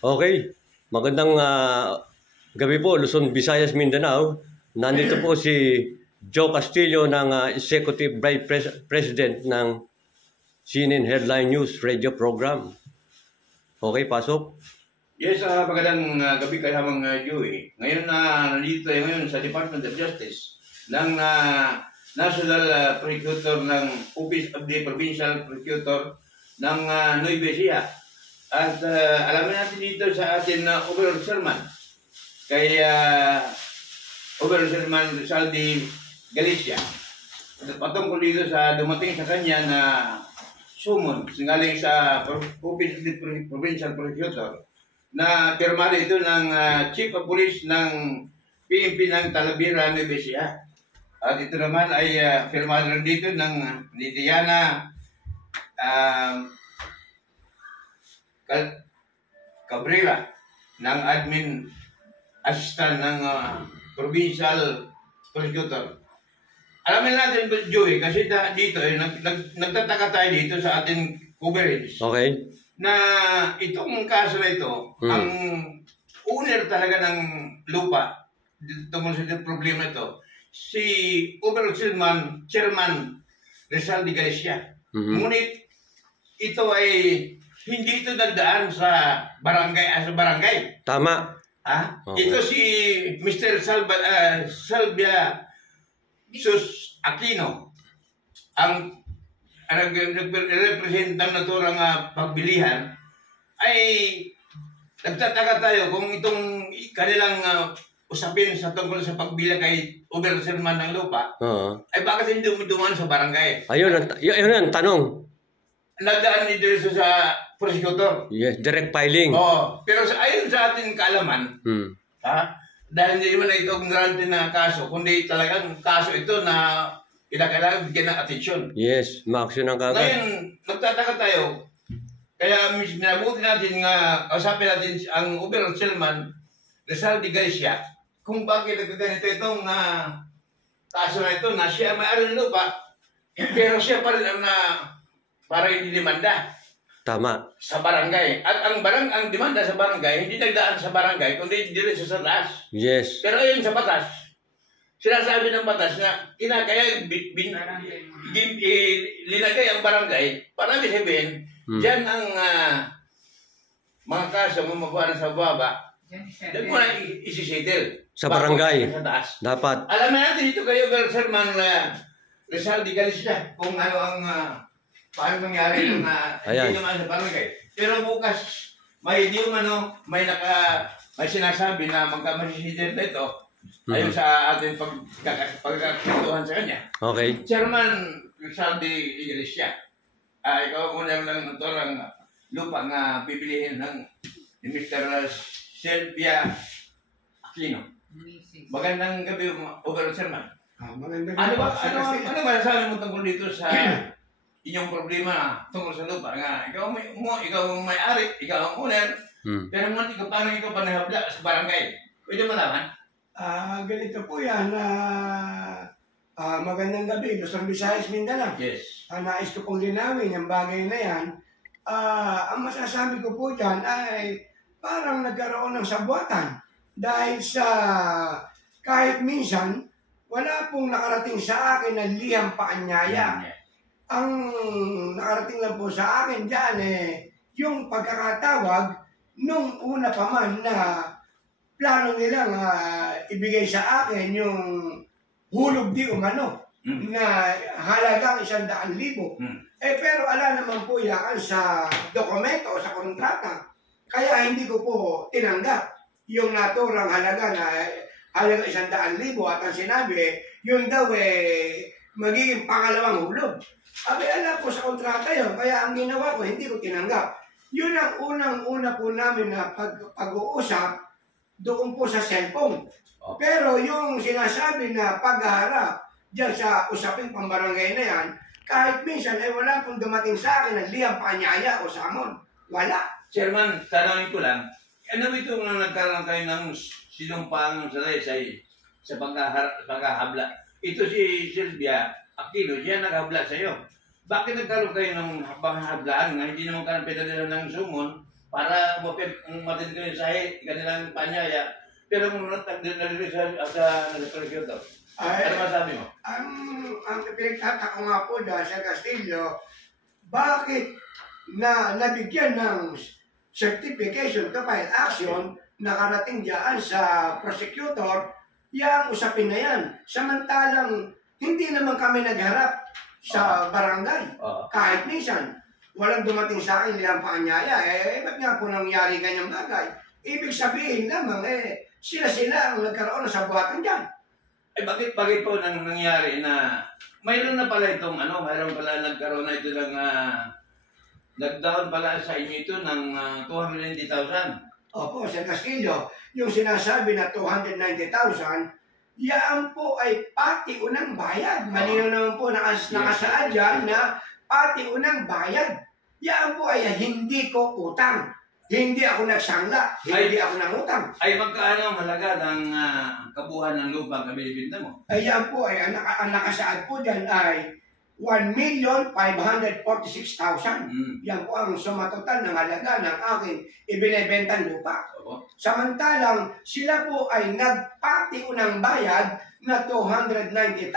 Okay, magandang gabi po, Luzon, Visayas, Mindanao. Nandito po si Joe Castillo ng Executive Vice President ng CNN Headline News Radio Program. Okay, pasok. Yes, magandang gabi kayo mga Joey. Ngayon nandito tayo ngayon sa Department of Justice ng National Prosecutor ng Office of the Provincial Prosecutor ng Nueva Ecija. At alamin natin dito sa atin na Overall Chairman kay Overall Chairman Saldi Galicia. Patungkol dito sa dumating sa kanya na summon singaling sa Office of the Provincial Prosecutor na pirmado ito ng Chief of Police ng PNP ng Talavera, Nueva Ecija. At ito naman ay pirmado rin dito ng Diana Cabrera ng Admin Assistant ng Provincial Prosecutor. Alamin natin, Joey, kasi dito nagtataka tayo dito sa ating coverage. Okay. Na itong kaso na ito, ang owner talaga ng lupa, tungkol sa problema ito, si Overall Chairman Rizal de Galicia. Ngunit ito ay hindi ito nagdaan sa barangay. Tama. Okay. Ito si Mr. Salvia Sus Aquino, ang representative na turang pagbilihan, ay nagtataka tayo kung itong kanilang usapin sa tungkol sa pagbilang kay Overall Chairman ng lupa, ay bakit hindi dumaan sa barangay? Ayun ang tanong. Nagdaan dito sa prosecutor. Yes, direct filing. Pero ayon sa ating kaalaman, dahil hindi naman ito ignorante na kaso, kundi talagang kaso ito na kailangan bigyan ng atensyon. Yes, ma-action ang kagad. Ngayon, nagtataka tayo. Kaya minabuti natin nga, kausapin natin ang Overall Chairman Rizal de Galicia kung bakit nagkaganito itong kaso na ito na siya may-ari ng lupa, pero siya pa rin ang parang dinimanda. Tama. Sa barangay. At ang demanda sa barangay, hindi nagdaan sa barangay, kundi diretso sa taas. Yes. Pero ayon sa batas, sinasabi ng batas na kinakaya linagay ang barangay para sabihin, dyan ang mga kaso mamabuhan sa baba, dyan mo na isisettle. Sa barangay. Sa taas. Dapat. Alamin natin ito kayo, Chairman Rizal de Galicia, kung ano ang paano nangyari yung hindi naman sa barangay. Pero bukas, may sinasabi na magkamasisidin na ito ayon sa ating pagkakwentuhan sa kanya. Okay. Chairman Rizal de Galicia, ikaw muna lang ito ang lupa na bibilihin ni Mr. Sylvia Aquino. Magandang gabi, Overall Chairman. Magandang gabi. Ano ba nasabi mo tungkol dito sa inyong problema tungkol sa lupa nga ikaw ang may-ari, ikaw ang owner, pero ngunit paano ikaw panahabla sa barangay? Pwede malaman? Ganito po yan. Magandang gabi, Luzon, Visayas, Mindanao. Yes. Nais ko pong linawin yung bagay na yan. Ang masasabi ko po dyan ay parang nagkaroon ng sabwatan dahil sa kahit minsan wala pong nakarating sa akin na liham paanyaya. Ang nakarating lang po sa akin dyan yung pagkakatawag nung una pa man na plano nilang ibigay sa akin yung hulog di umano na halagang 100,000. Pero ala naman po yan sa dokumento o sa kontrata. Kaya hindi ko po tinanggap yung naturang halaga na halagang 100,000 at ang sinabi, yun daw magiging pangalawang hulog. Alam po sa kontrata yun, kaya ang ginawa ko, hindi ko tinanggap. Yun ang unang-una po namin na pag-uusap doon po sa cellphone. Pero yung sinasabi na pagharap dyan sa usaping pambarangay na yan, kahit minsan ay wala pong dumating sa akin na liham paanyaya o samon. Wala. Chairman, tanongin ko lang, ano ito nang nagkaroon kayo ng sinumpang sa paghahabla? Ito si Sylvia Aquino, siya naghabla sa iyo. Bakit nagkaroon kayo ng hablaan na hindi naman ka pinadala ng sumon para matindi ko yung sahi, kanilang panyaya, pero munot nag-release sa prosecutor. Ano masabi mo? Ang pinagtataka ko nga po dahil sa Castillo, bakit nabigyan ng certification to file action nakarating diyan sa prosecutor yung usapin na yan. Samantalang hindi naman kami nagharap sa barangay. Kahit minsan, walang dumating sa akin nilang paanyaya. Ba't nga po nangyari ganyang bagay? Ibig sabihin lamang, sila ang nagkaroon ng sabuatan dyan. Bakit po nangyari na mayroon na pala itong mayroon pala nagkaroon na ito ng nagdaon pala sa inyo ito ng 290,000. Opo, Sir Castillo, yung sinasabi na 290,000, yan po ay pati unang bayad. Malinaw naman po nakasaad dyan na pati unang bayad. Yan po ay hindi ko utang. Hindi ako nagsangla. Hindi ako nangutang. Ay magkaano ang halaga ng kabuuan ng lupa na binibinta mo? Ay yan po ay ang nakasaad po dyan ay 1,546,000. Yan po ang sumatotal ng halaga ng aking ibinebentang lupa. Samantalang sila po ay nagpati unang bayad na 290,000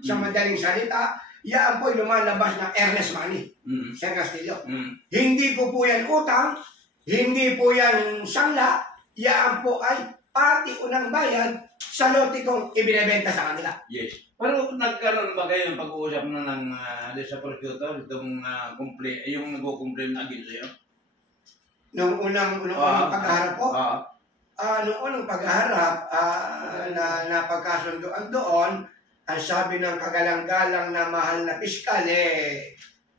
sa madaling salita. Yan po ay lumalabas ng earnest money. Sir Castillo. Hindi ko po yan utang. Hindi po yan sangla. Yan po ay pati unang bayad sa lote kong ibinebenta sa kanila. Yes. Pero nagkaroon ba kayo ng pag-uusap na ng sa prosecutor itong yung nag-complain against sa'yo? Nung unang pagharap po? Nung unang pagharap na napagkasunduan doon, ang sabi ng kagalang-galang na mahal na piskal,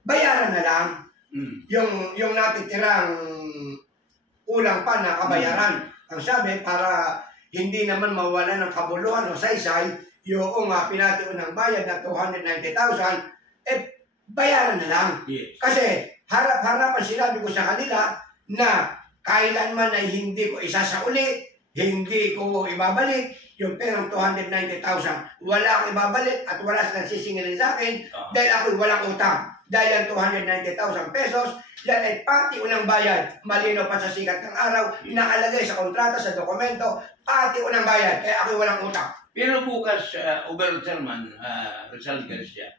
bayaran na lang. Yung natitirang kulang pa na kabayaran. Ang sabi, para hindi naman mawala ng kabuluhan o saysay, yung pinatiun ng bayad na 290,000, bayaran na lang. Yes. Kasi harap-harapan sinabi ko sa kanila na kailanman ay hindi ko isasauli, hindi ko ibabalik yung perang 290,000. Wala akong ibabalik at wala silang sisingilin sa akin dahil ako'y walang utang. Dahil ang 290,000 pesos, yan ay pati unang bayad. Malinaw pa sa sikat ng araw, nakalagay sa kontrata, sa dokumento, pati unang bayad. Kaya ako'y walang utang. Pero bukas, Oberterman, Rizal Garcia,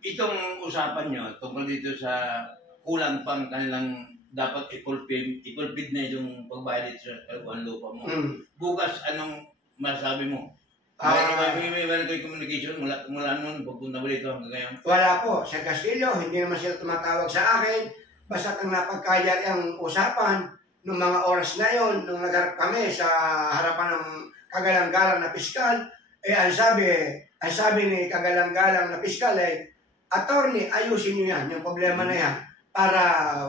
itong usapan nyo tungkol dito sa kulang pang kanilang dapat i-fulfill na yung pagbayad dito sa lupa mo. Bukas, anong masabi mo? Meron kayo communication mula noon, pagpunta mo dito hanggang ngayon? Wala po. Sa Castillo, hindi naman sila tumatawag sa akin. Basta ang napagkayari ang usapan, nung mga oras na yon, nung nagharap kami sa harapan ng kagalang-galang na piskal, ang sabi ni kagalang-galang na piskal Attorney, ayusin niyo yan, yung problema na yan, para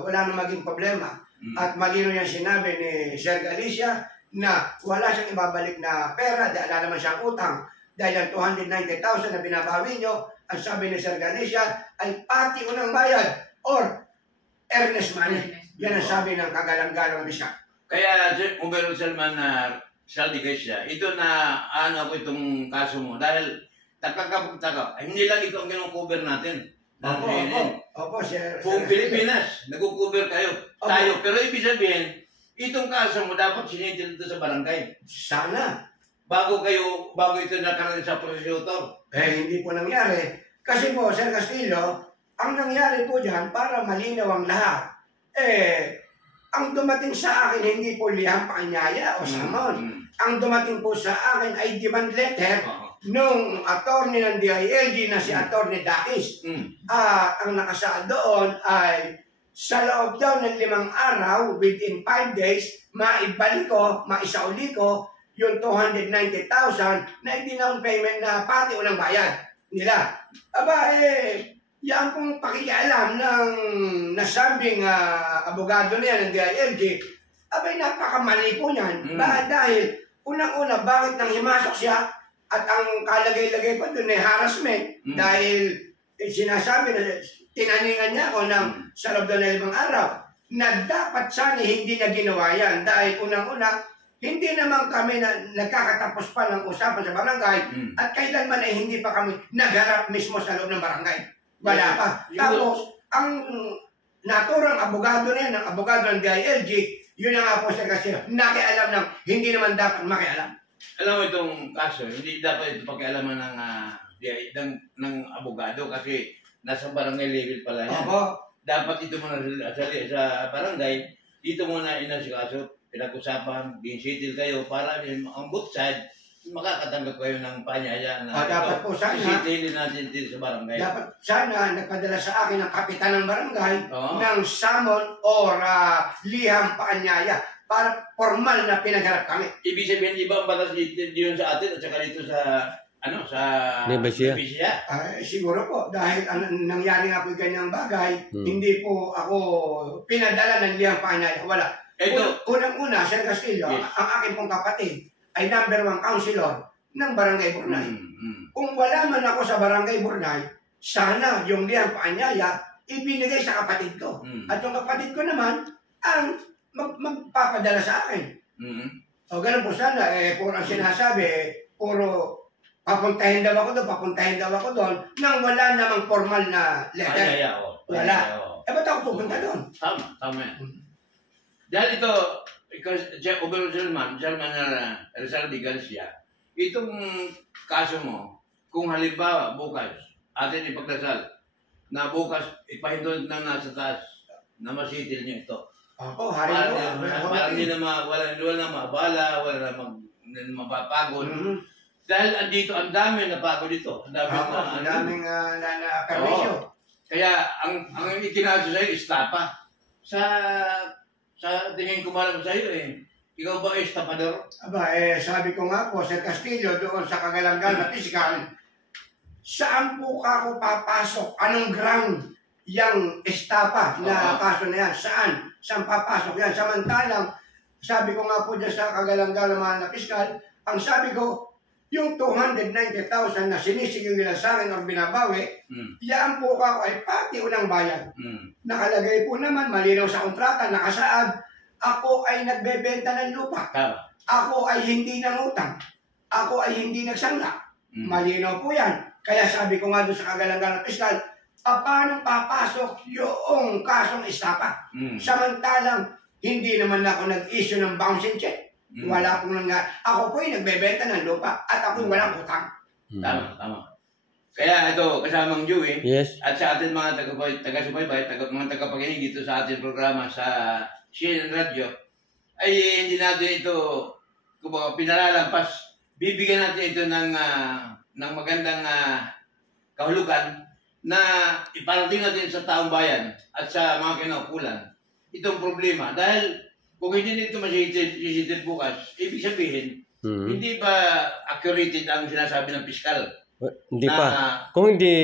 wala na maging problema. At malino yan sinabi ni Sir Galicia na wala siyang ibabalik na pera dahil wala naman siyang utang. Dahil ang 290,000 na binabawi niyo, ang sabi ni Sir Galicia ay pati unang bayad or earnest money. Yan ang sabi ng kagalang-galang na piskal. Kaya, Uber Salman Saldi Garcia, ito na ko itong kaso mo dahil takakapagtaka, hindi lang ito ang kinukover natin. Opo, Sir. Buong Pilipinas, nag-cover tayo. Pero ibig sabihin, itong kaso mo dapat sinitil dito sa barangay. Sana. Bago ito nakaroon sa prosecutor. Hindi po nangyari. Kasi po, Sir Castillo, ang nangyari po dyan, para malinaw ang lahat, ang dumating sa akin hindi po liham paanyaya o samon. Ang dumating po sa akin ay demand letter nung attorney ng DILG na si Attorney Dakis. Ang nakasaad doon ay sa loob daw ng 5 araw, within 5 days, maisauli ko yung 290,000 na down payment na pati unang bayad nila. Yan pong pakialam ng nasabing abogado niya ng DILG, napakamali po niyan. Dahil, unang-una, bakit nang himasok siya at ang kalagay-lagay pa doon ay harassment dahil sinasabi na tinaningan niya ako ng sa loob ng 5 araw na dapat sana hindi na ginawa yan dahil unang-una, hindi naman kami nagkakatapos pa ng usapan sa barangay at kailanman ay hindi pa kami nagharap mismo sa loob ng barangay. Wala pa. Tapos, ang naturang abogado na yan, ang abogado ng DILG, yun na nga po Sir Castillo, nakialam ng hindi naman dapat makialam. Alam mo itong kaso, hindi dapat ito pakialaman ng abogado kasi nasa barangay level pala yan. Opo. Dapat ito muna sa barangay, dito muna inasikaso, pinag-usapan, din-settle kayo para ang both side, makakatanggap kayo ng panyaya na dapat po sana, i-settle natin dito sa barangay. dapat sana nagpadala sa akin ng kapitan ng barangay Oo. ng summon or liham paanyaya para formal na pinagharap kami. Ibig sabihin, iba ang batas dito sa atin at saka dito sa sa Nevesia. Siguro po, dahil nangyari nga po ganyang bagay, hindi po ako pinadala ng liham paanyaya. Wala. Ito. Unang-una, Sir Castillo, Yes. ang aking pong kapatid ay number 1 councilor ng Barangay Burnay. Kung wala man ako sa Barangay Burnay, sana yung liham paanyaya ibinigay sa kapatid ko. At yung kapatid ko naman ang magpapadala sa akin. O ganun po sana, puro ang sinasabi, puro papuntahin daw ako doon, nang wala namang formal na letter. Panyaya, Wala. Ba't ako pupunta doon? Tama yan. Dahil ito, Overall German na Rizal de Garcia, itong kaso mo, kung halimbawa bukas, atin ipagdasal, na bukas ipahindol na nasa taas, na masitil niyo ito. Opo, hari Parang mo. hindi na wala na mabala, wala na mapapagod. Dahil andito, ang dami napagod dito. Ang daming na permisyo. Kaya ang itinaso sa'yo, istapa. Sa tingin ko malam sa'yo ikaw ba estapador? Aba, sabi ko nga po, Sir Castillo, doon sa Kagalangan na pisikal, saan po ako papasok? Anong ground yung estapa na kaso na yan? Saan papasok yan? Samantalang, sabi ko nga po dyan sa Kagalangan na pisikal, ang sabi ko, yung 290,000 na sinisigil nila sa akin o binabawi, yan po ako ay pati unang bayad. Nakalagay po naman, malinaw sa kontrata, nakasaad, ako ay nagbebenta ng lupa. Ako ay hindi nangutang. Ako ay hindi nagsangla. Malinaw po yan. Kaya sabi ko nga doon sa Kagalangan Piskal, paano papasok yung kasong estapa? Samantalang, hindi naman ako nag-issue ng bouncing check. Wala pong ako po ay nagbebenta ng lupa at ako walang utang. Tama. Kaya ito, kasamang Joey, Yes. at sa atin mga taga-subaybay, mga tagapakinig dito sa ating programa sa CNN Radio, ay hindi natin ito pinalalampas. Bibigyan natin ito ng magandang kahulugan na iparating natin sa taong bayan at sa mga kinaukulan itong problema. Dahil kung hindi nito masisitid bukas, ibig sabihin, hindi ba accurate ang sinasabi ng piskal? Hindi pa. Kung hindi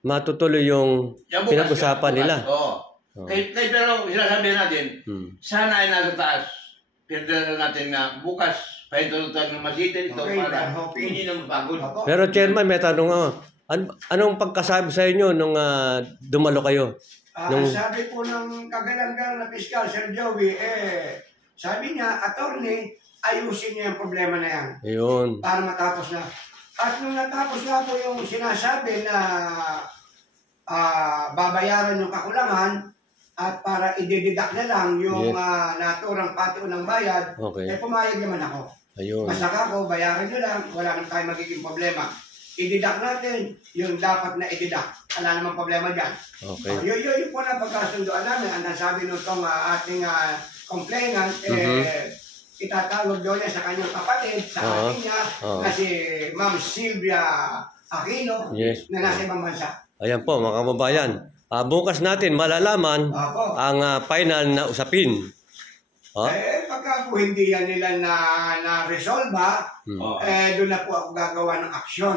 matutuloy yung pinag-usapan nila. Oo. Pero sinasabi natin, sana ay nasa taas. Pero natin na bukas, pahintulutan ng masitid ito para hindi na mapagod. Pero Chairman, may tanong ako. Anong pagkasabi sa inyo nung dumalo kayo? Sabi po ng Kagalangan na piskal, Sir Joey, sabi niya, attorney, ayusin niya yung problema na yan. Ayun. Para matapos na. At nung natapos nga po yung sinasabi na babayaran yung kakulangan at para idededuct na lang yung naturang pati unang bayad, pumayag naman ako. Ayun. Masaka ko, bayaran nyo lang, wala naman tayong magiging problema. I-deduct natin yung dapat na i-deduct. Wala namang problema dyan. Okay. Yun po na pagkasundoan namin. Ang sabi nung ating complainant, itatawag doon niya sa kanyang kapatid, sa atin niya, na si Ma'am Sylvia Aquino, na nasa ibang bansa. Ayan po, mga kababayan. Bukas natin malalaman ang final na usapin. Pagka po hindi yan nila na-resolve, doon na po ako gagawa ng aksyon.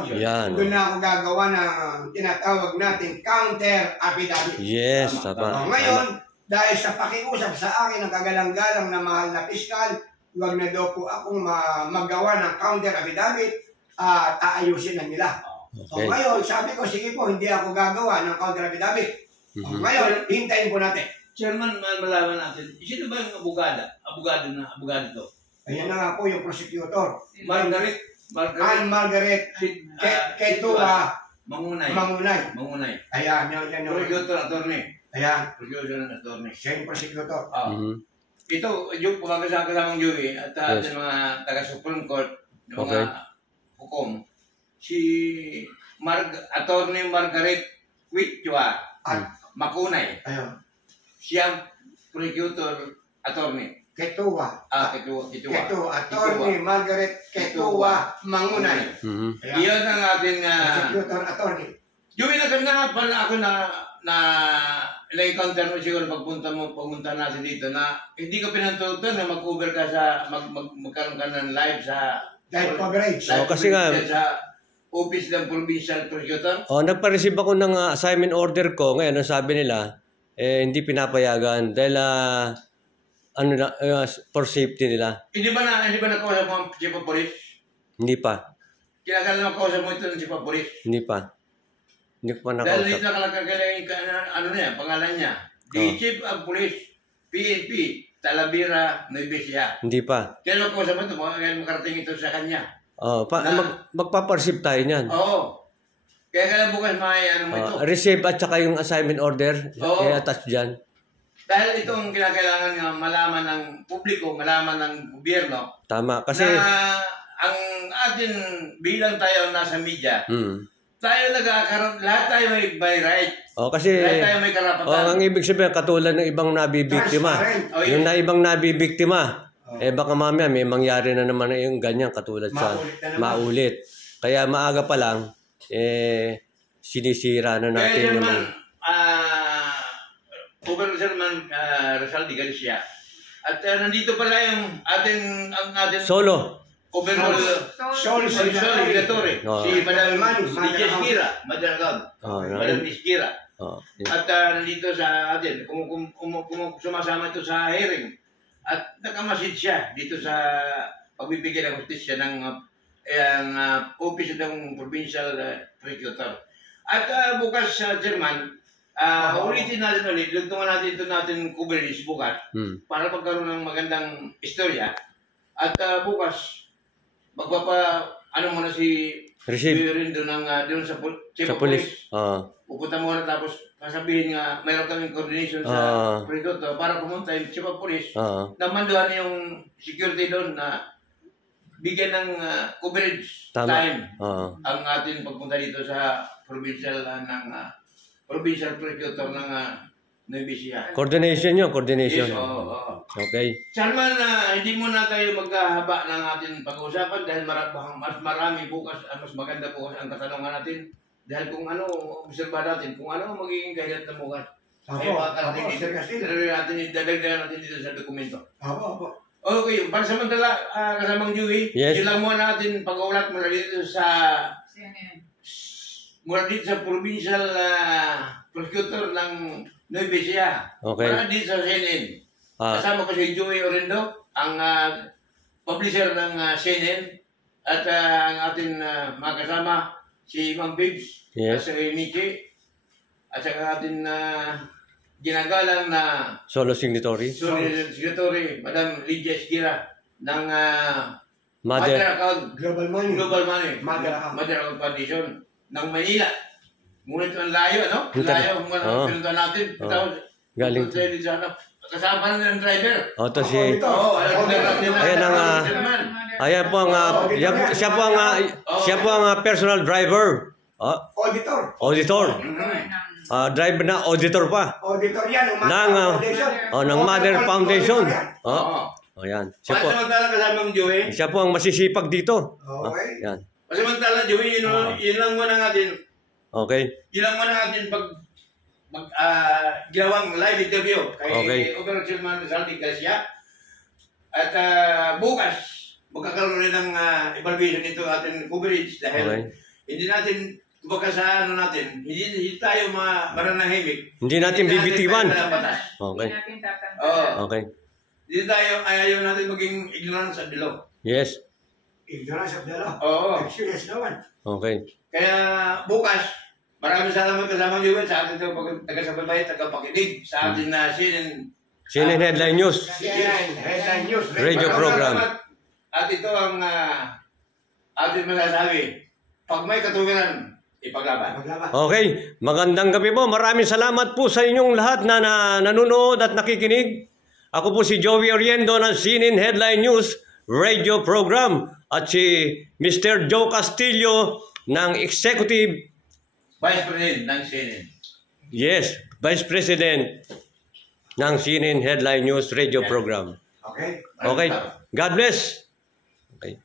Doon na ako gagawa ng tinatawag natin counter affidavit. Yes, ngayon, dahil sa pakiusap sa akin ng kagalang-galang na mahal na piskal, huwag na daw po akong magawa ng counter affidavit at aayusin na nila. Ngayon, sabi ko, sige po, hindi ako gagawa ng counter affidavit. Ngayon, hintayin po natin. Chairman, malaman natin, sino ba yung abogado to? Ayan na nga po yung prosecutor. Margaret Ketua Mangunay. Ayan, yan. Prosecutor attorney. Ayan, prosecution attorney. siya yung prosecutor. Mhm. Ito, yung kasamang jury at Yes. yung mga taga-Supreme Court, yung Okay. mga hukom, si Attorney Margaret Quitchua At, Makunay, ayun, siyang prosecutor attorney. Ketua. Kitua. Attorney Margaret Ketua Mangunay. Mhm. Ayan, Iyon ang ating prosecutor attorney. yung na pala ako na-encounter mo siguro pagpunta natin dito na hindi ka pinantuto na mag-cover ka sa magkaroon ka ng live sa Live coverage. live kasi nga- coverage sa office ng provincial prosecutor. Nagpa-receive ako ng assignment order ko. Ngayon, ang sabi nila, hindi pinapayagan dahil for safety nila. Hindi ba nakausap mo ang chief of police? Hindi pa. Kinakala mo kausap mo ito ng chief of police? Hindi pa. Hindi ko pa Dahil dito nakausap. nakalagay ano na yan, pangalan niya. The Chief of Police, PNP, Talavera, Nueva Ecija. Hindi pa. Kaya ko sa mo ito, makarating ito sa kanya. Magpa-receive tayo niyan. Oo. Kaya kailan bukas ano mo ito. Receive at saka yung assignment order, Oo. attach dyan. Dahil itong kinakailangan nga malaman ng publiko, malaman ng gobyerno, Tama. Kasi, na ang atin bilang tayo nasa media, tayo nagkakaroon, lahat tayo may right. kasi, Lahat tayo may karapatan. ang ibig sabihin, katulad ng ibang nabibiktima. Transparent. Oh, Yung na ibang nabibiktima, baka mamaya may mangyari na naman yung ganyan katulad sa Maulit na naman. maulit. Kaya maaga pa lang, sinisira na Kaya natin yung naman, mga... Governor Sherman Rizal de Galicia. At nandito pala yung ang ating Solo. Governor Sol Sigatore, Oo. si Madam Manu, Lidia Esquira, Madam Madam Esquira. At nandito sa atin, sumasama ito sa hearing. At nakamasid siya dito sa pagbibigay ng hustisya ng office ng provincial prosecutor. At bukas sa German, ulitin natin ulit, lugtungan natin ito natin coverage bukas para magkaroon ng magandang istorya. At bukas, muna si Receive. rin doon sa chief Sa of police. Pupunta muna tapos sasabihin nga mayroon kaming coordination sa prosecutor para pumunta yung chief of police na manduhan yung security doon na bigyan ng coverage Tama. time Ah. ang ating pagpunta dito sa provincial provincial prosecutor ng Nueva Ecija. Coordination yun, coordination. Yes, oo. Okay. Salman, hindi muna tayo maghahaba ng ating pag-uusapan dahil mas marami bukas, mas maganda bukas ang katanungan natin. Dahil kung ano, obserba natin, kung ano magiging kahilat na bukas. Ay, makakarating dito. Sir Castillo. Dadagdagan natin dito sa dokumento. Opo. Okay, para samantala, kasamang Dewey, Yes. yun lang muna natin pag-uulat mula dito sa provincial prosecutor ng Nueva Ecija. Okay. Mula dito sa CNN. Kasama ko si Joey Orendo, ang publisher ng CNN, at ang ating mga kasama, si Mang Biggs, Yes. at si Michi, at saka ating ginagalang na Solo signatory. Secretary, Madam Lidia Esquira, ng Mother. Account, Global Money. Global Money, Mother Account. Mother Account Foundation, ng Manila. Ngunit ang layo, ano? Ang layo, kung ano pinunta natin. Tapos, Galing. kasama na ng driver. To si... Alam na natin na. Ayan ang, Ayan po ang... siya po ang personal driver. Auditor. Auditor. Driver na auditor pa. Auditor yan. Ng Mother Foundation. Ayan. Siya po. Pasamantala kasamang Joey. Siya po ang masisipag dito. Okay. Yan. Pasamantala Joey, yun lang muna natin. Okay. Yun lang muna natin ginawang live interview kay Okay. Governor Sherman Rizal de Galicia. At bukas, magkakaroon rin ng evaluation nito ating coverage dahil hindi natin, kumbaga sa natin, hindi tayo maranahimik. Hindi natin bibitiwan. Okay. Okay. Okay. Hindi tayo, ayaw natin maging ignorance at below. Yes. Ignorance of the law. Oo. Excuse naman. Okay. Kaya bukas, maraming salamat kasamang Yuwen sa ating taga-sababay, taga-pakinig sa ating CNN Headline News. CNN, Headline News. Radio program. At ito ang ating masasabi. Pag may katuwiran, ipaglaban. Maglaban. Okay, magandang gabi po. Maraming salamat po sa inyong lahat na, nanonood at nakikinig. Ako po si Joey Oriendo ng CNN Headline News Radio Program at si Mr. Joe Castillo ng Executive, Vice President ng CNN. yes, Vice President ng CNN Headline News Radio Program. Okay. Okay, God bless. Okay.